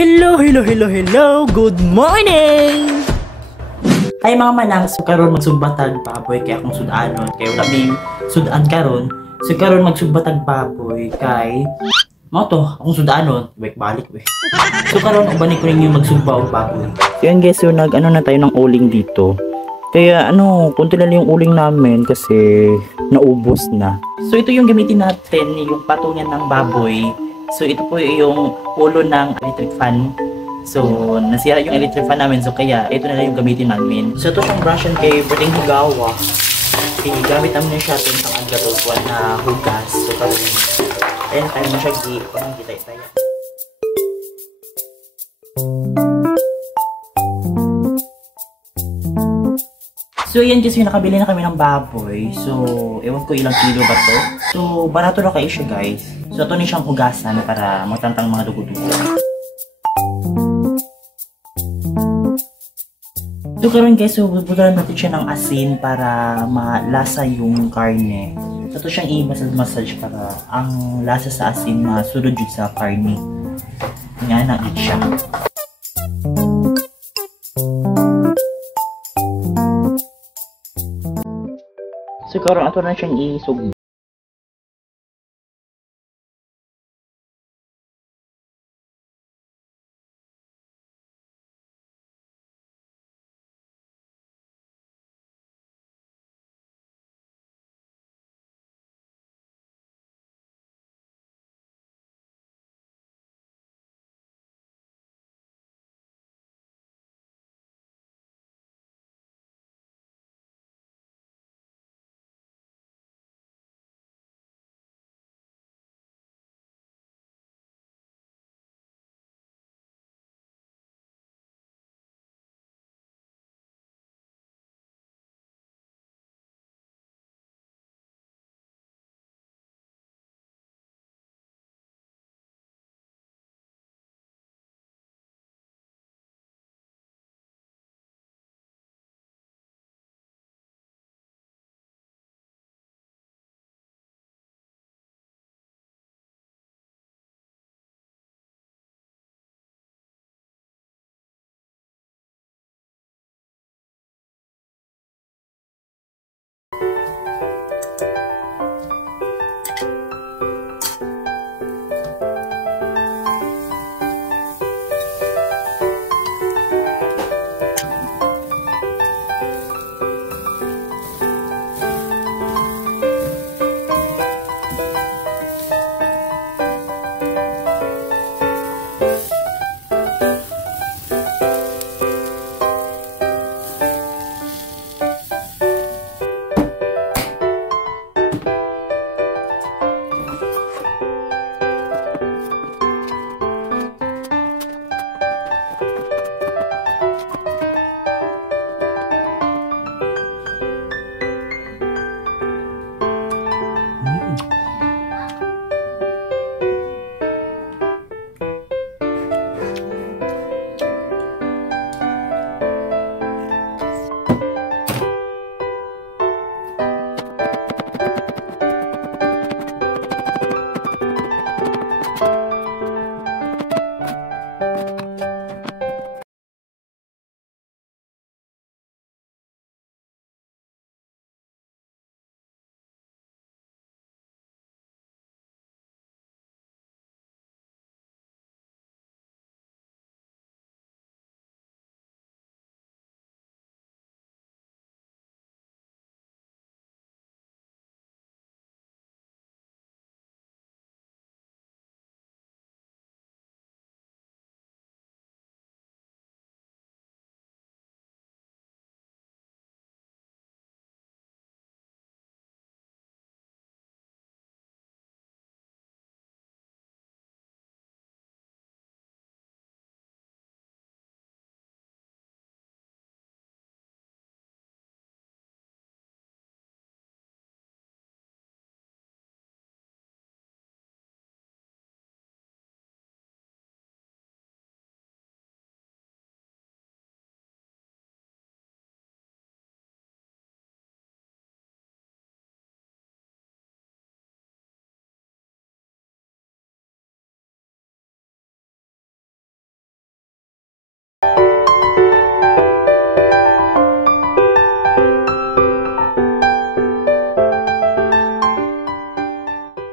Hello, good morning! Ay mga manang, so karon magsugbatag baboy kay akong sudanon. Kay wala may sudan karon. So karon magsugbatag baboy kay mo to, akong sudanon, balik we. So karon ubani ko ninyo magsugba og baboy. Yan guys, so nag-ano na tayo ng uling dito. Kaya kunti na lang yung uling namin kasi naubos na. So ito yung gamitin natin, yung patungan ng baboy. So ito po yung ulo ng electric fan. So nasira yung electric fan namin, so kaya ito na lang yung gamitin namin. So ito siyang brushan kay Berting Higawa. Okay, gamit namin siya ito sa agatuan na hugas. So karon ayun tayo mo siya parang kita-itaya. So yan guys, yung nakabili na kami ng baboy. So ewan ko ilang kilo ba to. So barato na kayo siya guys. So ito na siyang hugasan para magtantang mga dugo-dugo. So karon guys, so bubutan natin siya ng asin para malasa yung karne. So ito siyang i-massage para ang lasa sa asin masulod yun sa karne. Nga na yun siya. So karon ato na siyang isug